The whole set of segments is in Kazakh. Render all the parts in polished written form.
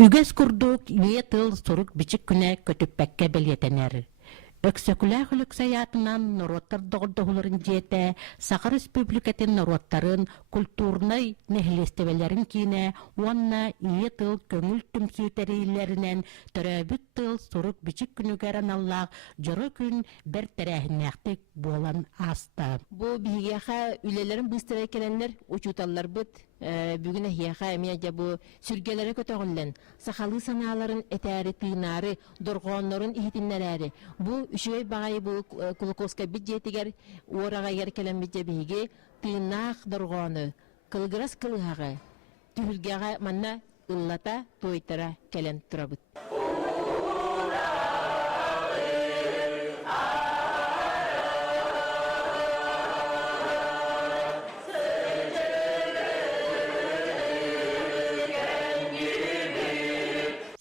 Үгес курдук ие тыл сурук бичик күнэ көтүппекке белетенер. Өксөкүлэх үлүксаятынан нороттар доғырдоғыларын жете, Сахар Республикатын нороттарын культурнай нехилестебелерин кийне, уанна ие тыл көңүл түмсүүтерийлеринен төрөбүт тыл сурук бичик күнүгерен аллах жоры күн бер терәһиннәхтик болан аста. Бу бигеха үлелерин быстыра келенлер учуталлар быт бүгүн хияха эмия бу сүргелери көтөгүллен сахалы санааларын этәри тыйнары доргоннорун ихитиннәре бу үшөй багай бу кулокоска бюджетигер орага гер келен бюджетиге тыйнах доргоны кылгырас кылгага түлгәгә манна ыллата тойтара келен турабыт.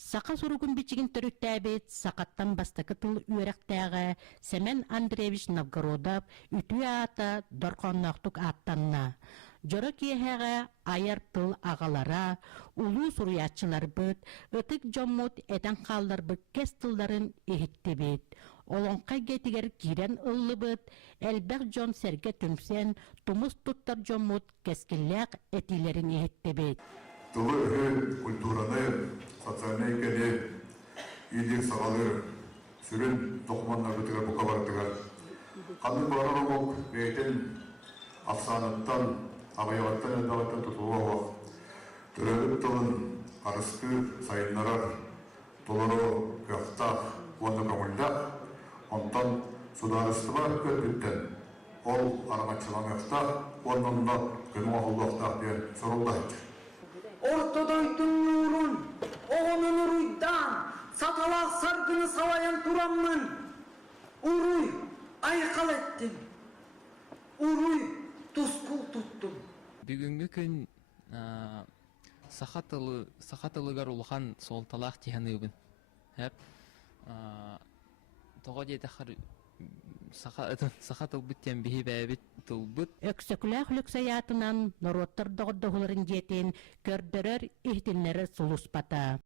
Сақа суругун бичигин төрүттәбит, сақаттан бастакы тыл үйрәктәгә Семен Андреевич Новгородов үтү ата дорқоннақтук аттанна. Жора киеһәгә аяр тыл агалара, улуу суруячылар бит, ытык жоммут этен қаллар бит кес тылларын ихиттебит. Олонқа гетигер кирен ыллы бит, элбәк жон серге түмсен, тумус туттар жоммут кескилләк этилерин ихиттебит. Тылы культураны, социальный кеде, идик сағалы, сүрін тоқмандар бітігер бұқа бардығар. Қанын барыр оғық, бейтін афсанаттан, ағайғаттан әддағаттан тұтылуға оғық. Түреліп тылын, арысқы сайынларар, тұлыры көқтақ, оны көңілдақ, онтан сударысты бар көпіттен. Ол арматшылан өқтақ, оныннан күн оғылдақтақ ден сұрылдайды. Ортодойтун нурун, оғынын ұруйдан, саталақ саргыны салаян тураммын. Уруй, айқал еттім. Уруй, тускул туттум. Бүгүнгү күн сахатылыгар улахан солталақ тиханыбын. Тоға дейті қар сахатыл бүттен бихи бәбіт тұлбыт. Өксөкүлэх үлүксаятынан нороттар доғырдоғыларын жетін көрдөрөр ихтиннері сулуспата.